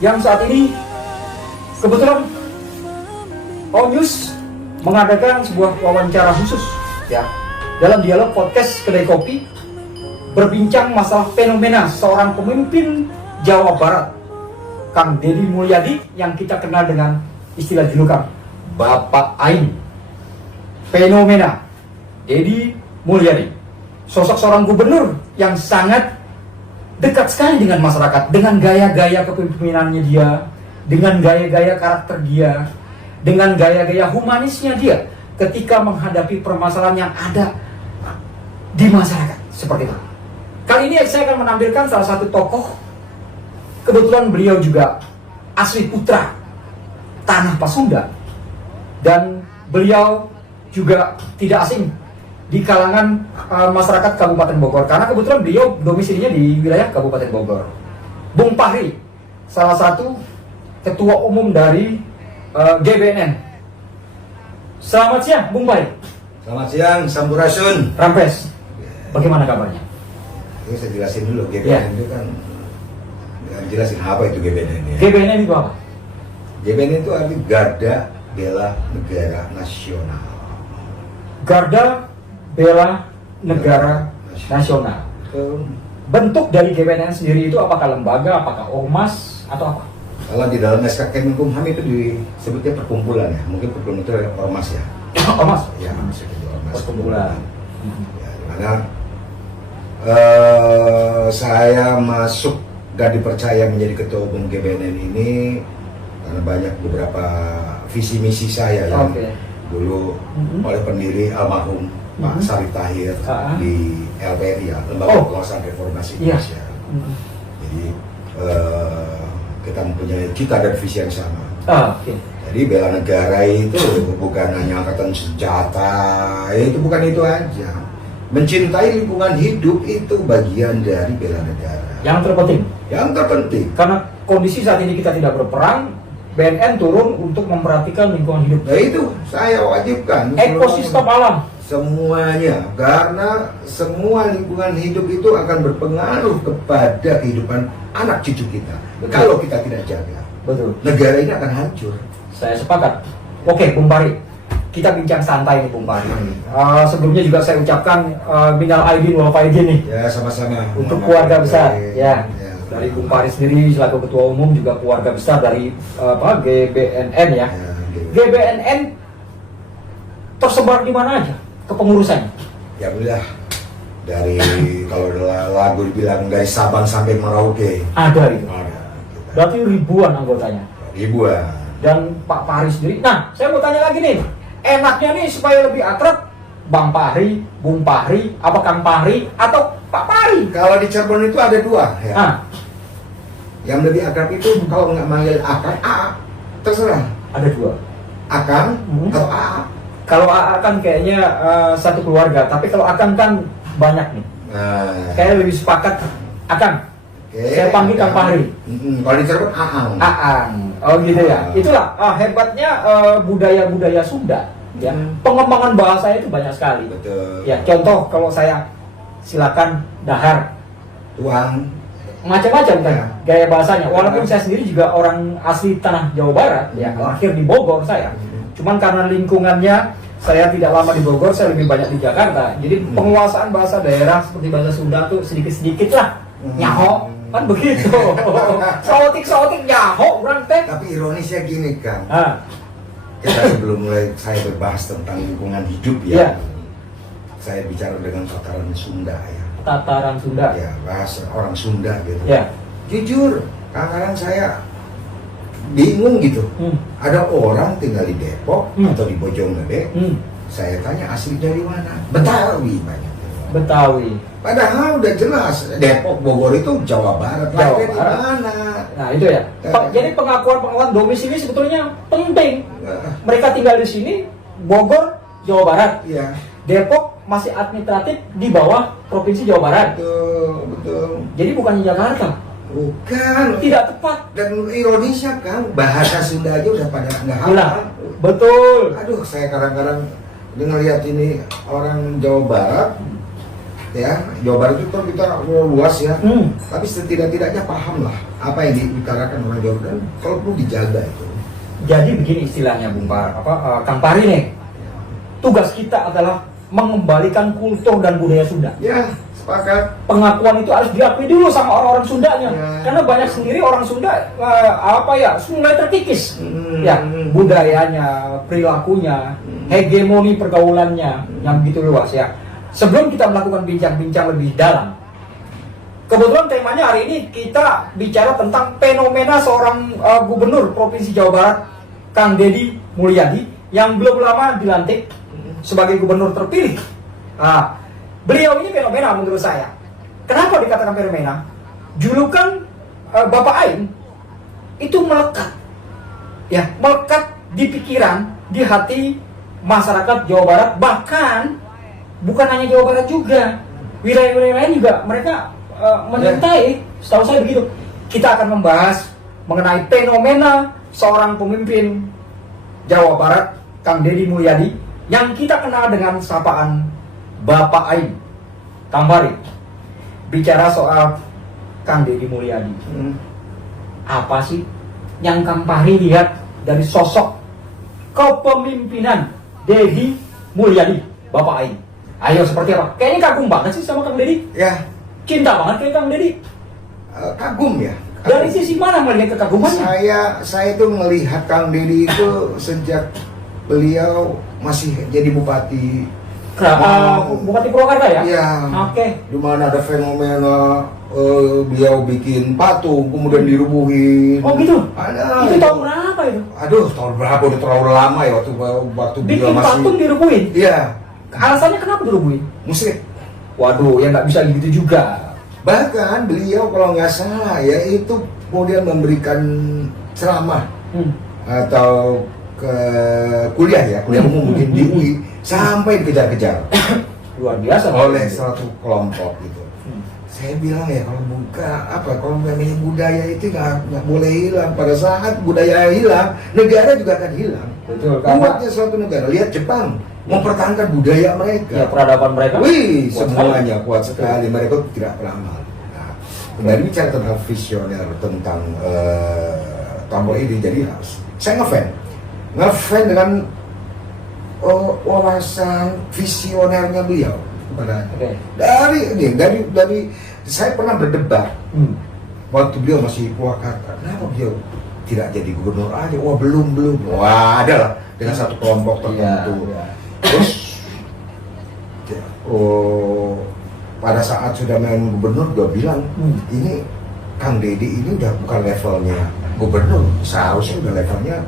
yang saat ini kebetulan News mengadakan sebuah wawancara khusus ya dalam dialog podcast Kedai Kopi, berbincang masalah fenomena seorang pemimpin Jawa Barat, Kang Deddy Mulyadi, yang kita kenal dengan istilah julukan Bapak Aing. Fenomena Deddy Mulyadi, sosok seorang gubernur yang sangat dekat sekali dengan masyarakat, dengan gaya-gaya kepemimpinannya dia, dengan gaya-gaya karakter dia, dengan gaya-gaya humanisnya dia ketika menghadapi permasalahan yang ada di masyarakat, seperti itu. Kali ini saya akan menampilkan salah satu tokoh, kebetulan beliau juga asli putra tanah Pasunda, dan beliau juga tidak asing di kalangan masyarakat Kabupaten Bogor, karena kebetulan beliau domisilinya di wilayah Kabupaten Bogor. Bung Fahri, salah satu ketua umum dari GBNN. Selamat siang, Bung Fahri. Selamat siang, Sampurasun. Rampes, bagaimana kabarnya? Ini saya jelasin dulu, GBNN itu kan, jelasin apa itu GBNN ya? GBNN itu apa? GBNN itu arti Garda Bela Negara Nasional. Garda Bela Negara Nasional. Bentuk dari GBNN sendiri itu apakah lembaga, apakah ormas, atau apa? Kalau di dalam SK Kemenkumham itu disebutnya perkumpulan ya, mungkin perkumpulan itu ormas ya. Ormas? Ya, maksudnya ormas. Perkumpulan. Ya, dimana saya masuk dan dipercaya menjadi ketua umum GBNN ini karena banyak beberapa visi misi saya yang dulu oleh pendiri almarhum Pak Sarif Tahir di LPRI ya, Lembaga Kekuasaan Reformasi Indonesia. Jadi kita mempunyai cita dan visi yang sama. Jadi bela negara itu bukan hanya angkatan senjata, itu bukan itu aja. Mencintai lingkungan hidup itu bagian dari bela negara. Yang terpenting. Yang terpenting. Karena kondisi saat ini kita tidak berperang, BNN turun untuk memperhatikan lingkungan hidup. Nah itu saya wajibkan. Ekosistem alam. Semuanya, karena semua lingkungan hidup itu akan berpengaruh kepada kehidupan anak cucu kita. Betul. Kalau kita tidak jaga, betul, negara ini akan hancur. Saya sepakat. Oke, Bung Fahri, kita bincang santai nih, Bung Fahri. Sebelumnya juga saya ucapkan minal aidin wal faizin nih. Ya, sama-sama. Untuk keluarga besar, ya. Dari Bung Fahri sendiri selaku ketua umum, juga keluarga besar dari GBNN ya. GBNN tersebar di mana aja kepengurusannya? Ya udah, dari kalau lagu dibilang dari Sabang sampai Merauke ada itu. Ada. Berarti ribuan anggotanya. Ribuan. Dan Pak Fahri sendiri. Nah, saya mau tanya lagi nih. Enaknya nih supaya lebih akrab, Bang Fahri, Bung Fahri, apa Kang Fahri, atau Pak Fahri? Kalau di Cirebon itu ada dua ya. Yang lebih akrab itu kalau nggak manggil Akang, A, terserah. Ada dua. Akang atau A. Kalau AA kan kayaknya satu keluarga, tapi kalau Akang kan banyak nih. Kayaknya lebih sepakat Akang. Saya panggil Kang Fahri. Kalau di Cirebon Aang. Aang. Oh gitu ya. Itulah hebatnya budaya-budaya Sunda. Ya. Pengembangan bahasa itu banyak sekali. Betul. Ya, contoh kalau saya silakan dahar, Tuang. macam-macam kan gaya bahasanya. Walaupun saya sendiri juga orang asli tanah Jawa Barat, ya, lahir di Bogor saya. Cuman karena lingkungannya saya tidak lama di Bogor, saya lebih banyak di Jakarta. Jadi penguasaan bahasa daerah seperti bahasa Sunda tuh sedikit-sedikit lah. Nyaho, kan begitu. Sotik nyaho, orang teh. Tapi ironisnya gini Kang. Kita sebelum mulai saya berbahas tentang lingkungan hidup ya. Saya bicara dengan tataran Sunda ya. Tataran Sunda. Ya, bahasa orang Sunda gitu. Ya. Jujur, kadang-kadang saya bingung gitu. Ada orang tinggal di Depok atau di Bojonggede. Saya tanya asli dari mana? Betawi banyak. Betawi. Padahal udah jelas Depok, Bogor itu Jawa Barat. Jawa Barat. Mana? Nah itu ya. Jadi pengakuan domisili sebetulnya penting. Mereka tinggal di sini, Bogor, Jawa Barat. Iya. Depok masih administratif di bawah provinsi Jawa Barat. Betul. Jadi bukan di Jakarta. Bukan. Tidak tepat. Dan ironisnya kan bahasa Sunda aja udah pada nggak hafal. Betul. Aduh, saya kadang-kadang ngeliat ini orang Jawa Barat ya, Jawa Barat itu kan kita luas ya, tapi setidak-tidaknya paham lah apa yang diutarakan orang Jawa dan kalau perlu dijaga itu. Jadi begini istilahnya Kang Pari nih, tugas kita adalah mengembalikan kultur dan budaya Sunda. Ya, sepakat. Pengakuan itu harus diakui dulu sama orang-orang Sundanya, karena banyak sendiri orang Sunda mulai terkikis, ya budayanya, perilakunya, hegemoni pergaulannya yang begitu luas ya. Sebelum kita melakukan bincang-bincang lebih dalam, kebetulan temanya hari ini kita bicara tentang fenomena seorang gubernur Provinsi Jawa Barat, Kang Deddy Mulyadi, yang belum lama dilantik sebagai gubernur terpilih. Nah, beliau ini fenomena menurut saya. Kenapa dikatakan fenomena? Julukan Bapak Aing itu melekat, ya melekat di pikiran, di hati masyarakat Jawa Barat, bahkan bukan hanya Jawa Barat juga, wilayah-wilayah lain juga mereka menyertai. Setahu saya begitu. Kita akan membahas mengenai fenomena seorang pemimpin Jawa Barat, Kang Deddy Mulyadi, yang kita kenal dengan sapaan Bapak Aing. Kang Pari, bicara soal Kang Deddy Mulyadi, apa sih yang Kang Pari lihat dari sosok kepemimpinan Deddy Mulyadi, Bapak Aing? Ayo, seperti apa? Kayaknya kagum banget sih sama Kang Deddy. Ya, Cinta banget kayak Kang Deddy. kagum ya. Dari sisi mana melihat kekagumannya? Saya tuh melihat Kang Deddy itu sejak beliau masih jadi bupati. Bupati Purwakarta ya? Iya. Oke. Di mana ada fenomena beliau bikin patung kemudian dirubuhin. Oh gitu? Ada. Itu tahun berapa itu? Aduh, tahun berapa? Udah terlalu lama ya waktu beliau Bikin masih. patung dirubuhin? Iya. Alasannya kenapa dirubuhin? Musik. Waduh, ya nggak bisa gitu juga. Bahkan beliau kalau nggak salah ya itu kemudian memberikan ceramah atau ke kuliah ya, kuliah umum mungkin di UI sampai dikejar-kejar Luar biasa. oleh suatu kelompok gitu. Saya bilang ya kalau namanya budaya itu nggak boleh hilang. Pada saat budaya hilang, negara juga akan hilang. Betul. Kuatnya suatu negara. Lihat Jepang mempertahankan budaya mereka. Ya, peradaban mereka. Wih, kuat semuanya kuat sekali. Mereka tidak pernah malu. Nah, kembali bicara tentang visioner, tentang tombol ini. Jadi saya ngefan dengan wawasan visionernya beliau. Okay. Dari saya pernah berdebat waktu beliau masih Purwakarta. Kenapa beliau tidak jadi gubernur aja? Wah belum. Wah ada lah dengan satu kelompok tertentu. Iya. Terus pada saat sudah main gubernur gue bilang ini Kang Deddy ini udah bukan levelnya gubernur, seharusnya udah levelnya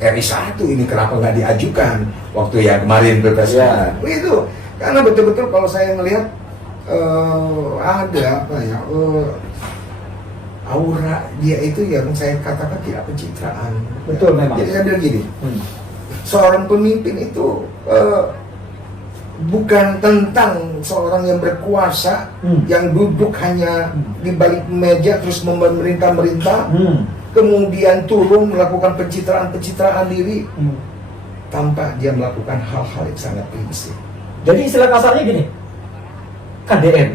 RI 1 ini, kenapa nggak diajukan waktu yang kemarin pilpres itu karena betul-betul kalau saya melihat ada apa ya aura dia itu yang saya katakan tidak pencitraan. Betul memang. Jadi saya bilang gini, seorang pemimpin itu bukan tentang seorang yang berkuasa yang duduk hanya di balik meja terus memerintah kemudian turun melakukan pencitraan diri tanpa dia melakukan hal-hal yang sangat prinsip. Jadi istilah kasarnya gini, KDM,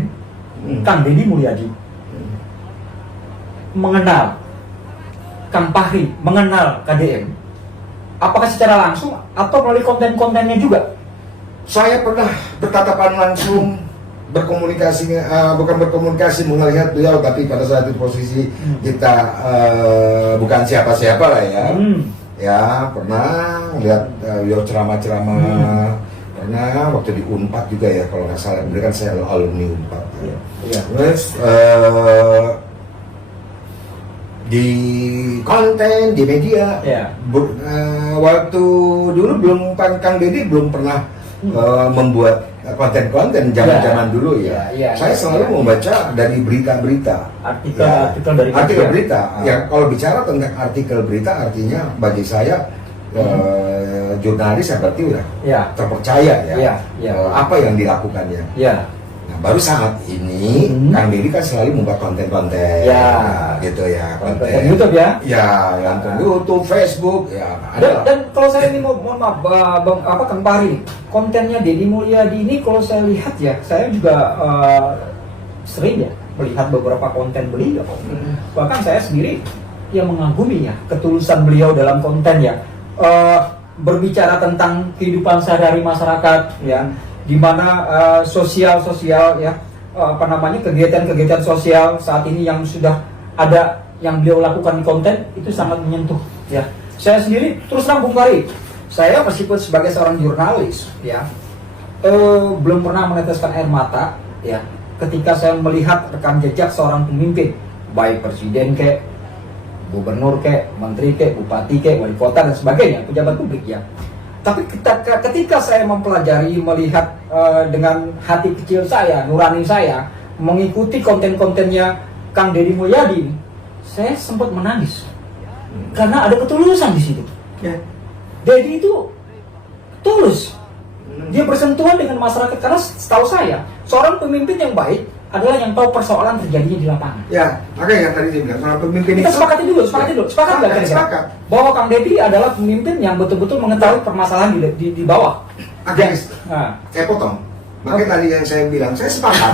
Kang Deddy Mulyadi mengenal Kang Pahri, mengenal KDM, apakah secara langsung atau melalui konten-kontennya juga? Saya pernah bertatapan langsung bukan berkomunikasi melihat beliau, tapi pada saat itu posisi kita bukan siapa-siapa lah ya. Ya pernah lihat beliau ceramah-ceramah, pernah waktu di Unpad juga ya kalau nggak salah, kan saya alumni Unpad. Ya. Terus di konten di media, waktu dulu Kang Deddy belum pernah membuat konten-konten zaman dulu ya. Saya selalu membaca dari berita-berita, artikel berita. Ya kalau bicara tentang artikel berita artinya bagi saya jurnalis ya berarti udah terpercaya ya. Apa yang dilakukannya. Nah, baru saat ini Kang Deddy kan selalu membuat konten-konten, gitu ya, konten YouTube ya, konten YouTube, Facebook, ya. Dan kalau saya ini mohon maaf, Kang Fahri, kontennya Deddy Mulyadi ini kalau saya lihat ya, saya juga sering ya melihat beberapa konten beliau. Bahkan saya sendiri yang mengagumi ya ketulusan beliau dalam konten ya, berbicara tentang kehidupan sehari-hari masyarakat ya. Di mana sosial ya, kegiatan-kegiatan sosial saat ini yang sudah ada yang beliau lakukan di konten itu sangat menyentuh ya. Saya sendiri terus terang Bung Fahri, saya meskipun sebagai seorang jurnalis ya, belum pernah meneteskan air mata ya ketika saya melihat rekam jejak seorang pemimpin, baik presiden kek, gubernur kek, menteri kek, bupati kek, wali kota dan sebagainya, pejabat publik ya. Tapi ketika saya mempelajari, melihat dengan hati kecil saya, nurani saya, mengikuti konten-kontennya Kang Deddy Mulyadi, saya sempat menangis karena ada ketulusan di situ. Ya. Deddy itu tulus, dia bersentuhan dengan masyarakat karena setahu saya seorang pemimpin yang baik adalah yang tahu persoalan terjadinya di lapangan. Ya, makanya yang tadi saya bilang soal pemimpin kita itu. Sepakati dulu. Sepakat nggak kira-kira? Sepakat. Bahwa Kang Deddy adalah pemimpin yang betul-betul mengetahui permasalahan di bawah. Saya potong. Makanya tadi yang saya bilang, saya sepakat.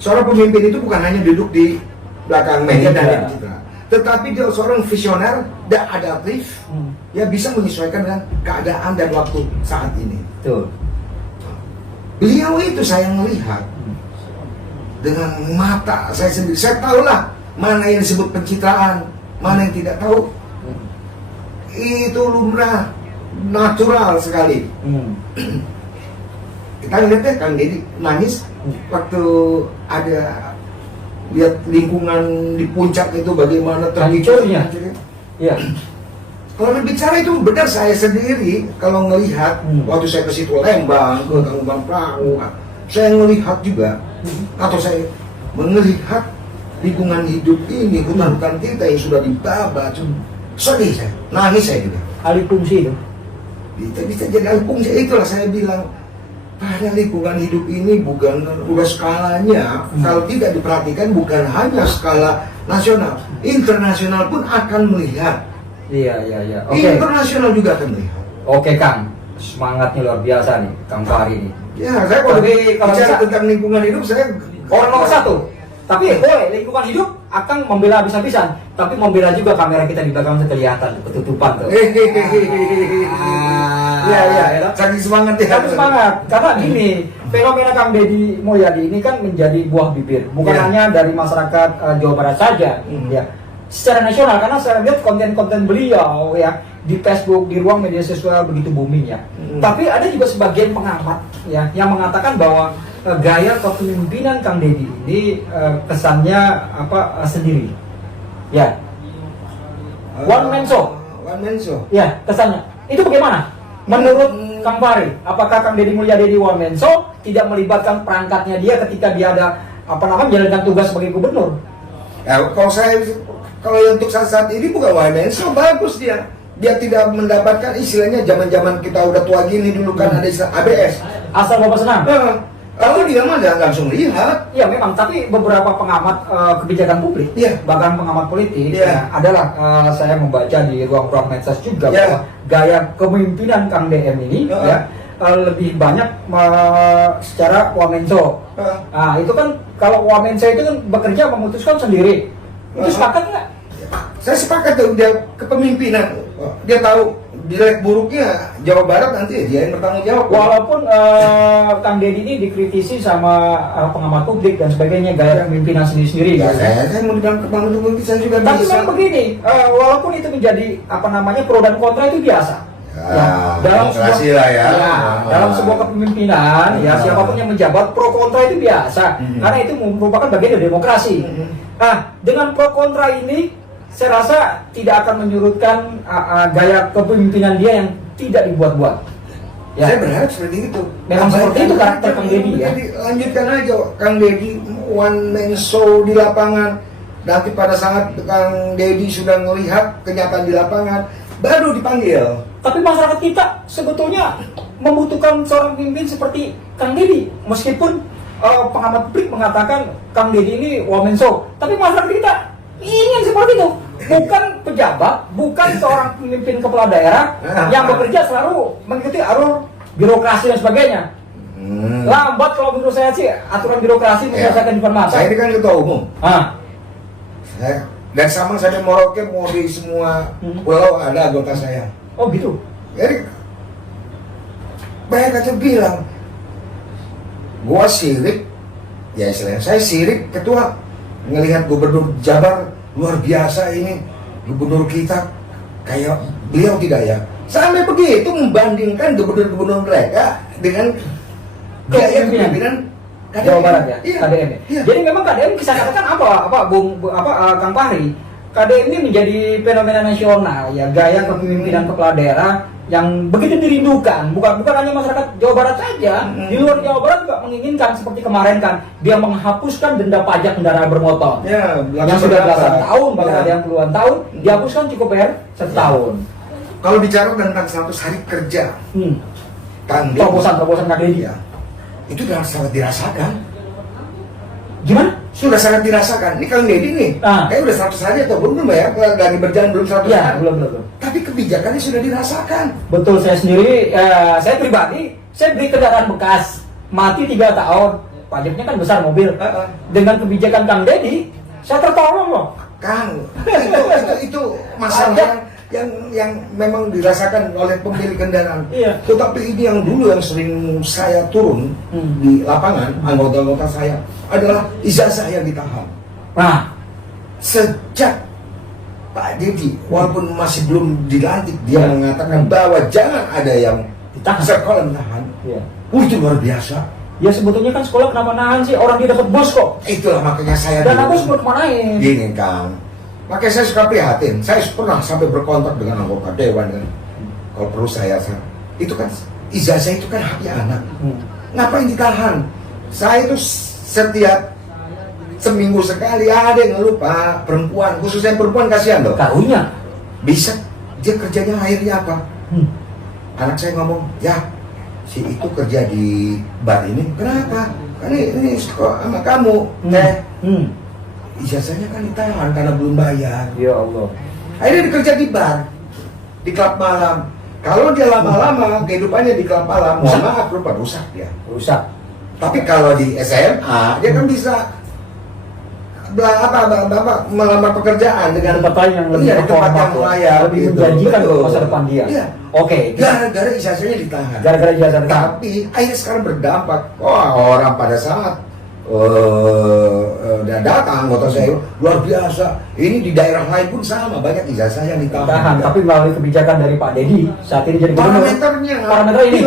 Seorang pemimpin itu bukan hanya duduk di belakang meja dan di pencitraan, tetapi dia seorang visioner dan adaptif, yang bisa menyesuaikan dengan keadaan dan waktu saat ini. Betul. Beliau itu saya melihat dengan mata saya sendiri. Saya tahulah mana yang disebut pencitraan, mana yang tidak tahu. Itu lumrah, natural sekali. Kita lihat ya Kang Deddy nangis waktu ada lihat lingkungan di puncak itu bagaimana hancurnya. Iya. Kalau berbicara itu benar, saya sendiri kalau melihat waktu saya ke situ Lembang, ke Tangkuban Perahu, saya melihat juga, atau saya melihat lingkungan hidup ini, hutan-hutan kita yang sudah dibabat, sedih saya, nangis saya juga. Alih fungsi itu. Bisa jadi alih fungsi, itulah saya bilang, pada lingkungan hidup ini bukan udah skalanya, kalau tidak diperhatikan bukan hanya skala nasional, internasional pun akan melihat. Iya. Oke. Internasional juga akan melihat. Oke Kang, semangatnya luar biasa nih Kang Fahri ini. Ya, saya kalau bicara tentang lingkungan hidup, saya orang nomor satu. Tapi boleh lingkungan hidup akan membela habis-habisan, tapi membela juga kamera kita di belakang kelihatan ketutupan tuh. Iya. Saking semangat ya. Saking semangat. Karena gini, fenomena Kang Deddy Mulyadi ini kan menjadi buah bibir, bukan hanya dari masyarakat Jawa Barat saja, ya. Secara nasional, karena saya lihat konten-konten beliau ya di Facebook, di ruang media sosial begitu booming ya. Tapi ada juga sebagian pengamat ya yang mengatakan bahwa gaya kepemimpinan Kang Deddy ini kesannya sendiri. Ya. One man show. Ya, kesannya. Itu bagaimana? Menurut Kang Fahri, apakah Kang Deddy Mulyadi di one man show tidak melibatkan perangkatnya dia ketika dia ada menjalankan tugas sebagai gubernur? Ya, kalau untuk saat ini bukan one man show, bagus dia. Dia tidak mendapatkan istilahnya zaman-zaman kita udah tua gini dulu kan ada istilah ABS. Asal bapak senang. Kalau dia mah nggak langsung lihat. Ya memang, tapi beberapa pengamat kebijakan publik, bahkan pengamat politik, adalah saya membaca di ruang-ruang medsos juga bahwa gaya kepemimpinan Kang DM ini lebih banyak secara wamenso. Nah itu kan kalau wamenso itu kan bekerja memutuskan sendiri. Itu sepakat nggak? Saya sepakat tuh, dia kepemimpinan. Dia tahu jelek buruknya Jawa Barat, nanti dia yang bertanggung jawab. Walaupun Kang Deddy ini dikritisi sama pengamat publik dan sebagainya, gaya pemimpinan sendiri-sendiri. Ya, saya mau bilang pengamat publik saya juga tapi bisa. Tapi begini, walaupun itu menjadi pro dan kontra itu biasa. Dalam sebuah kepemimpinan, siapapun yang menjabat pro kontra itu biasa, karena itu merupakan bagian dari demokrasi. Dengan pro kontra ini, saya rasa tidak akan menyurutkan gaya kepemimpinan dia yang tidak dibuat-buat. Ya. Saya berharap seperti itu. Memang seperti itu karakter Kang Deddy ya. Lanjutkan aja Kang Deddy one man show di lapangan. Nanti pada saat Kang Deddy sudah melihat kenyataan di lapangan, baru dipanggil. Tapi masyarakat kita sebetulnya membutuhkan seorang pemimpin seperti Kang Deddy, meskipun pengamat publik mengatakan Kang Deddy ini wamenso, tapi masyarakat kita ingin seperti itu. Bukan pejabat, bukan seorang pemimpin kepala daerah yang bekerja selalu mengikuti alur birokrasi dan sebagainya. Lambat kalau menurut saya sih aturan birokrasi menyelesaikan informasi. Saya ini kan ketua umum. Saya, dan sama saya Merauke mau di semua pulau ada anggota saya. Oh gitu. Jadi banyak aja bilang gua sirik, ya istilahnya saya sirik ketua ngelihat gubernur Jabar luar biasa ini, gubernur kita kayak beliau tidak ya, sampai begitu membandingkan gubernur-gubernur mereka dengan gaya kepemimpinan Jawa Barat ya, iya. KDM ya. Iya. Jadi memang KDM kisah katakan Kang Fahri, KDM ini menjadi fenomena nasional ya, gaya kepemimpinan kepala daerah yang begitu dirindukan, bukan hanya masyarakat Jawa Barat saja, di luar Jawa Barat juga menginginkan. Seperti kemarin kan dia menghapuskan denda pajak kendaraan bermotor ya, yang sudah belasan tahun, bahkan ada yang puluhan tahun, dihapuskan cukup bayar setahun. Kalau bicara tentang 100 hari kerja, Kang Deddy, Terobosan Kang Deddy ya, itu sudah sangat dirasakan. Gimana? Sudah sangat dirasakan. Ini Kang Deddy nih, kayak udah 100 hari atau belum ya? Lagi berjalan belum 100 ya, hari. belum. Tapi kebijakannya sudah dirasakan. Betul, saya sendiri, saya pribadi, saya beli kendaraan bekas, mati 3 tahun, pajaknya kan besar mobil. Dengan kebijakan Kang Deddy, saya tertolong loh. Kang, itu masalah yang memang dirasakan oleh pemilik kendaraan. Iya. Tetapi ini yang dulu yang sering saya turun di lapangan, anggota-anggota saya adalah ijazah yang ditahan. Nah, Sejak Pak Deddy, walaupun masih belum dilantik, dia mengatakan bahwa jangan ada yang ditahan. sekolah menahan. Iya. Itu luar biasa. Ya sebetulnya kan sekolah kenapa nahan sih, orang dia dapat bos kok. Itulah makanya saya Dan aku dulu- sebut kemanain. Gini Kang, makanya saya suka prihatin. Saya pernah sampai berkontak dengan anggota dewan kan. Kalau perlu saya itu kan ijazah itu kan haknya anak. Ngapain ditahan? Saya itu setiap seminggu sekali ada yang lupa perempuan, khususnya perempuan kasihan loh. Karunya. Bisa dia kerjanya akhirnya apa? Anak saya ngomong, ya si itu kerja di bar ini. Kenapa? Karena ini sekolah sama kamu. Ijazahnya kan ditahan karena belum bayar. Ya Allah. Akhirnya dia kerja di bar, di klub malam. Kalau dia lama-lama kehidupannya di klub malam, mohon maaf lupa rusak dia. Rusak. Tapi kalau di SMA dia kan bisa melamar pekerjaan dengan Tempat lain yang lebih di tempat yang performa, layak, lebih gitu. menjanjikan Betul. masa depan dia. Iya. Oke. Gara-gara ijazahnya ditahan. Gara-gara ijazah ditahan. Tapi akhirnya sekarang berdampak. Wah, orang pada saat udah datang anggota saya luar biasa. Ini di daerah lain pun sama, banyak ijazah yang ditahan. Tapi melalui kebijakan dari Pak Deddy saat ini jadi gubernur. Parameter ini.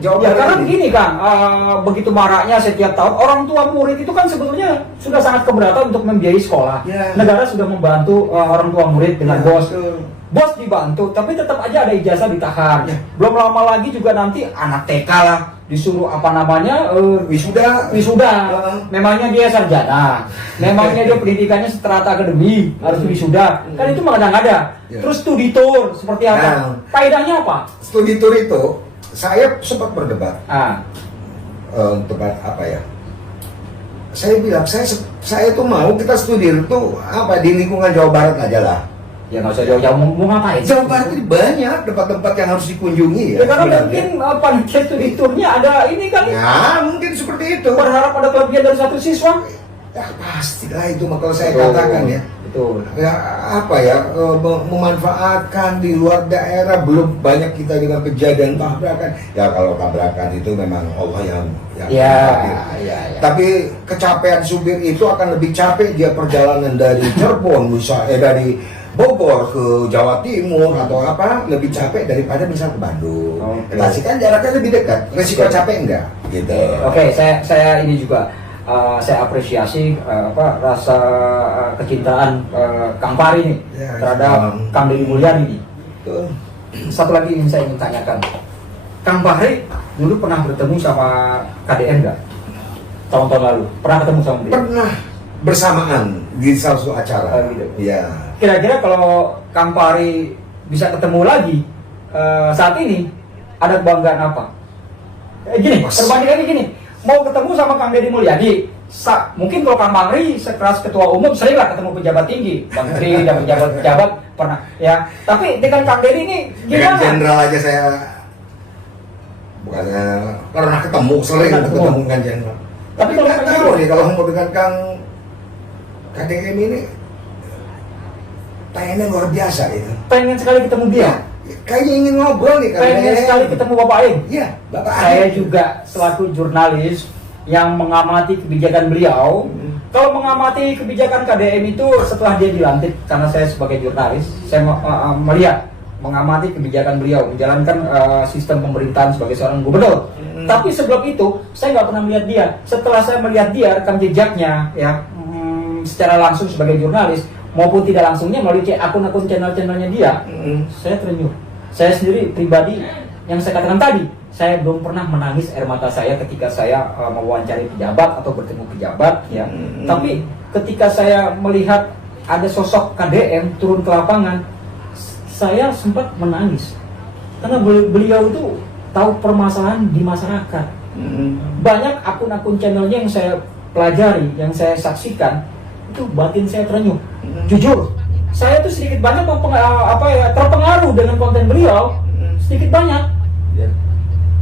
Ya karena begini Kang, begitu maraknya setiap tahun orang tua murid itu kan sebetulnya sudah sangat keberatan untuk membiayai sekolah. Ya. Negara sudah membantu orang tua murid dengan Ya, bos. betul. Bos dibantu, tapi tetap aja ada ijazah ditahan. Ya. Belum lama lagi juga nanti anak TK lah disuruh apa namanya Wisuda. Memangnya dia sarjana, memangnya dia pendidikannya seterata akademi harus wisuda, kan itu mengada-ngada. Ya. Terus studi tour seperti apa? Nah. Faedahnya apa? Studi tour itu saya sempat berdebat. Debat apa ya? Saya bilang saya tuh mau kita studi itu apa di lingkungan Jawa Barat aja lah. Ya nggak usah jauh-jauh, mau ngapain? Jawa Barat ini banyak tempat-tempat yang harus dikunjungi ya. Ya karena sebenarnya. mungkin panitia studi tournya ada ini kali. Ya mungkin seperti itu. Berharap ada kelebihan dari satu siswa. Ya pastilah itu kalau saya katakan ya. Betul. Ya apa ya, memanfaatkan di luar daerah, belum banyak kita dengan kejadian tabrakan. Ya kalau tabrakan itu memang Allah yang Tapi kecapean supir itu akan lebih capek dia perjalanan dari Cirebon misalnya dari Bogor ke Jawa Timur atau apa, lebih capek daripada misal ke Bandung. Tasik kan jaraknya lebih dekat, resiko capek enggak gitu. Oke, saya ini juga saya apresiasi rasa kecintaan Kang Fahri nih terhadap Kang Deddy Mulyadi nih. Satu lagi yang saya ingin tanyakan, Kang Fahri dulu pernah bertemu sama KDN nggak? Tahun-tahun lalu pernah ketemu sama dia? Pernah bersamaan di salah satu acara. Gitu. Iya. Kira-kira kalau Kang Fahri bisa ketemu lagi saat ini, ada kebanggaan apa? Gini, perbandingannya gini. mau ketemu sama Kang Deddy Mulyadi. Mungkin kalau Kang Mangri sekeras ketua umum sering lah ketemu pejabat tinggi, menteri dan pejabat-pejabat pernah ya. Tapi dengan Kang Deddy ini Dengan gimana? jenderal aja saya bukannya pernah ketemu, sering ketemu dengan jenderal. Tapi kalau nggak tahu nih kalau mau dengan Kang KDM ini pengennya luar biasa itu. Pengen sekali ketemu dia. Kayaknya ingin ngobrol nih Kang Pengen KDM. sekali ketemu Bapak Aing. Iya, Bapak Saya Aing. juga selaku jurnalis yang mengamati kebijakan beliau. Kalau mengamati kebijakan KDM itu setelah dia dilantik, karena saya sebagai jurnalis, saya melihat, mengamati kebijakan beliau, menjalankan sistem pemerintahan sebagai seorang gubernur. Tapi sebelum itu, saya nggak pernah melihat dia. Setelah saya melihat dia, rekam jejaknya, ya, secara langsung sebagai jurnalis, maupun tidak langsungnya melalui akun-akun channel-channelnya dia, saya terenyuh. Saya sendiri pribadi, yang saya katakan tadi, saya belum pernah menangis air mata saya ketika saya mewawancari pejabat atau bertemu pejabat, ya. Tapi ketika saya melihat ada sosok KDM turun ke lapangan, saya sempat menangis karena beliau itu tahu permasalahan di masyarakat. Banyak akun-akun channelnya yang saya pelajari, yang saya saksikan, itu batin saya terenyuh. Jujur, saya tuh sedikit banyak terpengaruh dengan konten beliau, sedikit banyak.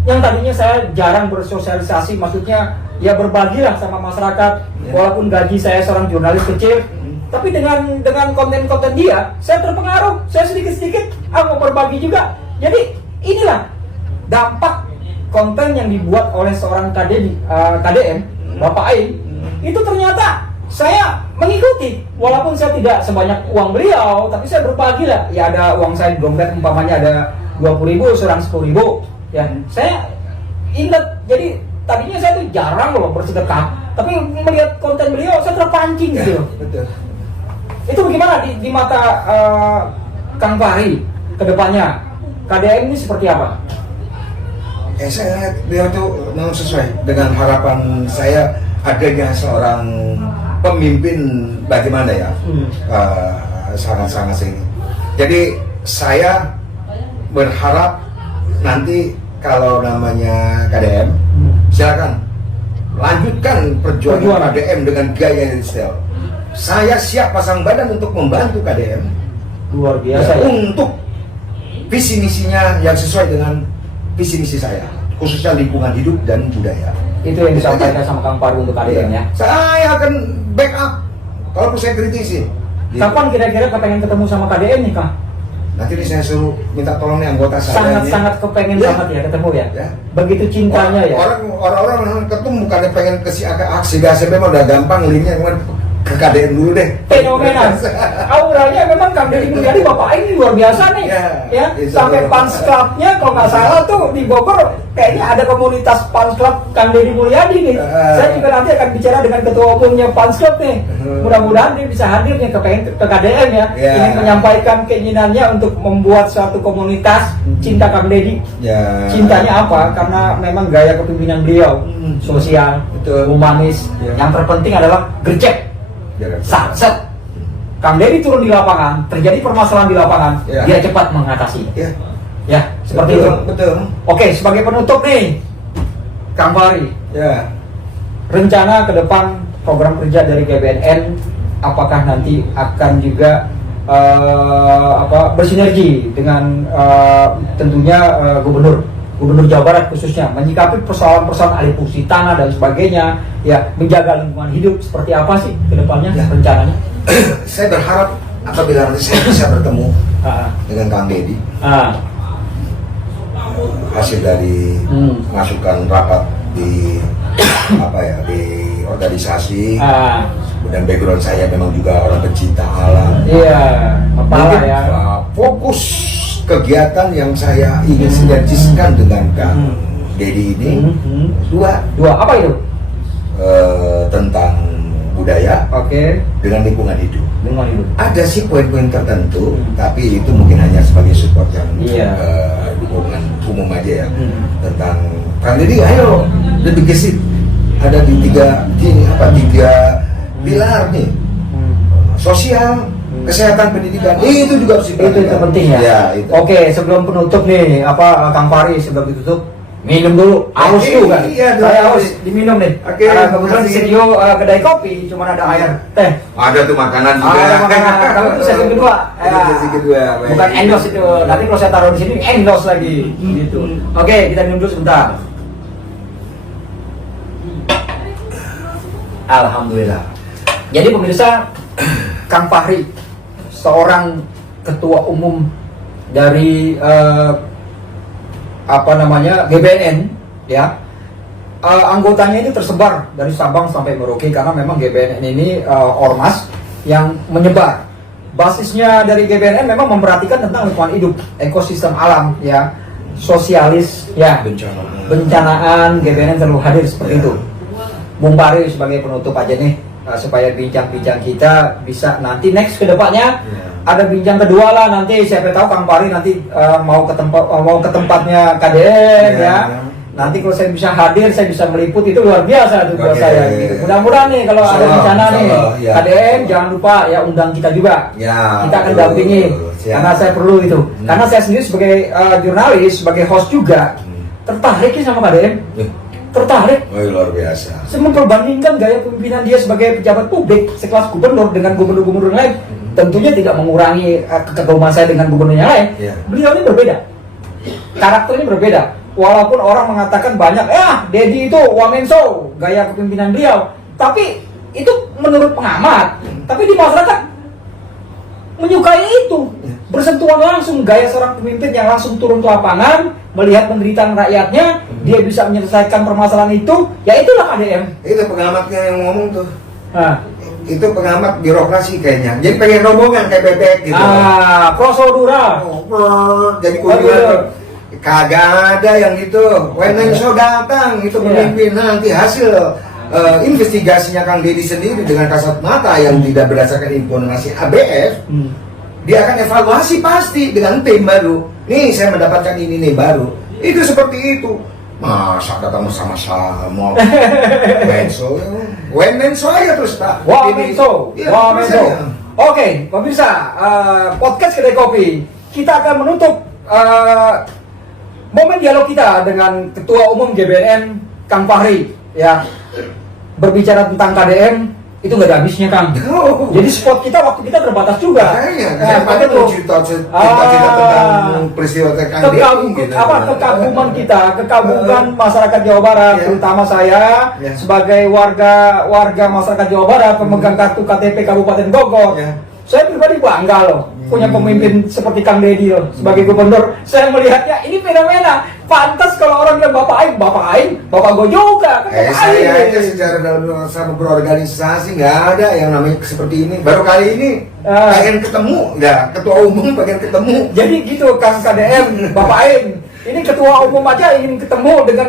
Yang tadinya saya jarang bersosialisasi, maksudnya ya berbagilah sama masyarakat, walaupun gaji saya seorang jurnalis kecil, tapi dengan konten-konten dia, saya terpengaruh, saya sedikit-sedikit mau berbagi juga. Jadi inilah dampak konten yang dibuat oleh seorang KDM, Bapak Aing, itu ternyata saya mengikuti, walaupun saya tidak sebanyak uang beliau, tapi saya berbagi lah. Ya ada uang saya di dompet, umpamanya ada 20.000, seorang 10.000. Ya, saya ingat, jadi tadinya saya tuh jarang loh bersedekah, tapi melihat konten beliau saya terpancing gitu. Betul. Itu bagaimana di mata Kang Fahri ke depannya? KDM ini seperti apa? Saya lihat beliau itu memang sesuai dengan harapan saya, adanya seorang pemimpin bagaimana ya, sangat-sangat ini. Jadi saya berharap nanti kalau namanya KDM, silakan lanjutkan perjuangan KDM dengan gaya yang style. Saya siap pasang badan untuk membantu KDM. Luar biasa ya. Untuk visi misinya yang sesuai dengan visi misi saya, khususnya lingkungan hidup dan budaya. Itu yang disampaikan sama Kang Fahri untuk KDM ya. Saya akan backup kalaupun saya kritisi. Kapan kira-kira kepengen ketemu sama KDM nih Kang? Nanti saya suruh minta tolong nih anggota saya. Sangat kepengen Ya. banget ya ketemu ya. Ya. Begitu cintanya ya. Orang-orang ketemu bukannya pengen ke si aksi GACB mah udah gampang, linknya ke KDM dulu deh. Fenomenal. Auranya memang Kang Deddy Mulyadi Bapak ini luar biasa nih. Ya, sampai fans clubnya kalau nggak salah tuh di Bogor kayaknya ada komunitas fans club Kang Deddy Mulyadi nih. Saya juga nanti akan bicara dengan ketua umumnya fans club nih. Mudah-mudahan dia bisa hadir nih ke KDM ya. Ingin menyampaikan keinginannya untuk membuat suatu komunitas cinta Kang Deddy. Cintanya apa? Karena memang gaya kepemimpinan beliau sosial, humanis. Yang terpenting adalah gercep. Set. Kang Deddy turun di lapangan, terjadi permasalahan di lapangan, dia cepat mengatasi. Ya, seperti itu. Betul. Oke, sebagai penutup nih, Kang Fahri. Rencana ke depan program kerja dari GBNN, apakah nanti akan juga bersinergi dengan tentunya Gubernur Jawa Barat khususnya menyikapi persoalan-persoalan alih fungsi tanah dan sebagainya, ya, menjaga lingkungan hidup, seperti apa sih ke depannya rencananya? Saya berharap apabila nanti saya bisa bertemu dengan Kang Deddy, hasil dari masukan rapat di di organisasi, dan background saya memang juga orang pencinta alam. Iya, kepala ya. Fokus kegiatan yang saya ingin sinergiskan dengan Kang Deddy ini dua apa itu? Tentang budaya, dengan lingkungan hidup. Ada sih poin-poin tertentu, tapi itu mungkin hanya sebagai support yang dukungan umum aja ya. Tentang Kang Deddy, ayo lebih gesit. Ada di tiga pilar nih, sosial, kesehatan, pendidikan, itu juga itu penting ya. Oke, sebelum penutup nih, Kang Fahri, sebelum ditutup, Minum dulu, haus tuh kan. Iya, Saya haus, diminum nih. Oke, Kebetulan di makasih. studio kedai kopi cuma ada air, teh. Ada tuh makanan juga. Ada makanan. Kalau itu sesi kedua. Itu sesi kedua. Baik. Bukan endorse itu. Nanti kalau saya taruh di sini endorse lagi. Gitu. Oke, kita minum dulu sebentar. Alhamdulillah. Jadi pemirsa, Kang Fahri, seorang ketua umum dari GBNN, ya, anggotanya itu tersebar dari Sabang sampai Merauke karena memang GBNN ini ormas yang menyebar. Basisnya dari GBNN memang memperhatikan tentang lingkungan hidup, ekosistem alam, ya, sosialis, ya, bencanaan. GBNN selalu hadir seperti itu. Bung Fahri sebagai penutup aja nih, supaya bincang-bincang kita bisa nanti next ke depannya ada bincang kedua lah, nanti siapa tahu Kang Fahri nanti mau ke tempatnya KDN, ya. Nanti kalau saya bisa hadir, saya bisa meliput, itu luar biasa tuh buat saya. Gitu. Mudah-mudahan nih kalau ada rencana nih KDN, jangan lupa ya undang kita juga. Kita akan dampingi karena saya perlu itu. Karena saya sendiri sebagai jurnalis, sebagai host juga tertarik sama KDN. Tertarik. Luar biasa. Saya memperbandingkan gaya kepemimpinan dia sebagai pejabat publik sekelas gubernur dengan gubernur-gubernur lain. Tentunya tidak mengurangi kekaguman saya dengan gubernur yang lain. Beliau ini berbeda. Karakternya berbeda. Walaupun orang mengatakan banyak, Dedi itu wamenso, gaya kepemimpinan beliau. Tapi itu menurut pengamat. Tapi di masyarakat menyukai itu. Bersentuhan langsung gaya seorang pemimpin yang langsung turun ke lapangan, melihat penderitaan rakyatnya, dia bisa menyelesaikan permasalahan itu, ya itulah KDM. Itu pengamatnya yang ngomong tuh. Nah, itu pengamat birokrasi kayaknya. Jadi pengen rombongan kayak bebek gitu. prosedural. Jadi kunjungan kagak ada yang gitu. Wamenso datang, itu pemimpin. Nanti hasil investigasinya Kang Dedi sendiri dengan kasat mata yang tidak berdasarkan informasi ABF, dia akan evaluasi pasti dengan tim baru. Nih saya mendapatkan ini nih baru. Itu seperti itu. Masa datang bersama-sama Wamenso aja terus Pak. Wamenso. Oke, pemirsa, podcast Kedai Kopi, kita akan menutup momen dialog kita dengan Ketua Umum GBNN Kang Fahri, ya, berbicara tentang KDM. Itu nggak ada habisnya, Kang. Jadi spot kita, waktu kita terbatas juga. Makanya tuh cerita tentang peristiwa KDM gitu. Kekaguman kita, kekaguman masyarakat Jawa Barat, terutama saya sebagai warga masyarakat Jawa Barat, pemegang kartu KTP Kabupaten Bogor. Saya pribadi bangga loh punya pemimpin seperti Kang Dedi loh sebagai gubernur. Saya melihatnya ini fenomena. Pantas kalau orang bilang Bapak Aing, Bapak gue juga. Saya aja secara dalam sama berorganisasi nggak ada yang namanya seperti ini. Baru kali ini pengen ketemu, ya ketua umum pengen ketemu. Jadi gitu Kang KDM, Bapak Aing. Ini ketua umum aja ingin ketemu dengan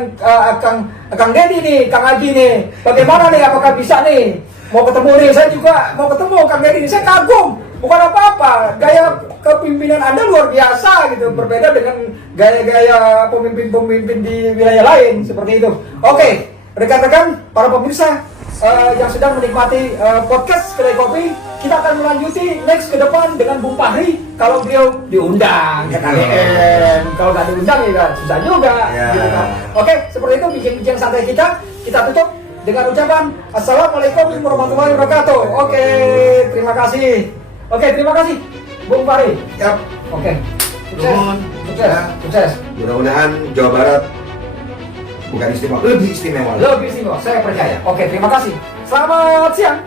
Kang Dedi nih, Kang Haji nih. Bagaimana nih? Apakah bisa nih? Mau ketemu nih, saya juga mau ketemu Kang Dedi. Saya kagum, bukan apa-apa. Gaya kepemimpinan Anda luar biasa gitu, berbeda dengan gaya-gaya pemimpin-pemimpin di wilayah lain seperti itu. Oke, rekan-rekan, para pemirsa yang sedang menikmati podcast Kedai Kopi, kita akan melanjuti next ke depan dengan Bung Fahri kalau beliau diundang ke KDN. Kalau nggak diundang ya susah juga. Gitu kan. Oke, seperti itu bincang-bincang santai kita tutup dengan ucapan Assalamualaikum warahmatullahi wabarakatuh. Oke, terima kasih. Terima kasih Bung Fahri. Oke. Sukses. Mudah-mudahan Jawa Barat bukan istimewa, lebih istimewa. Saya percaya. Oke, terima kasih. Selamat siang.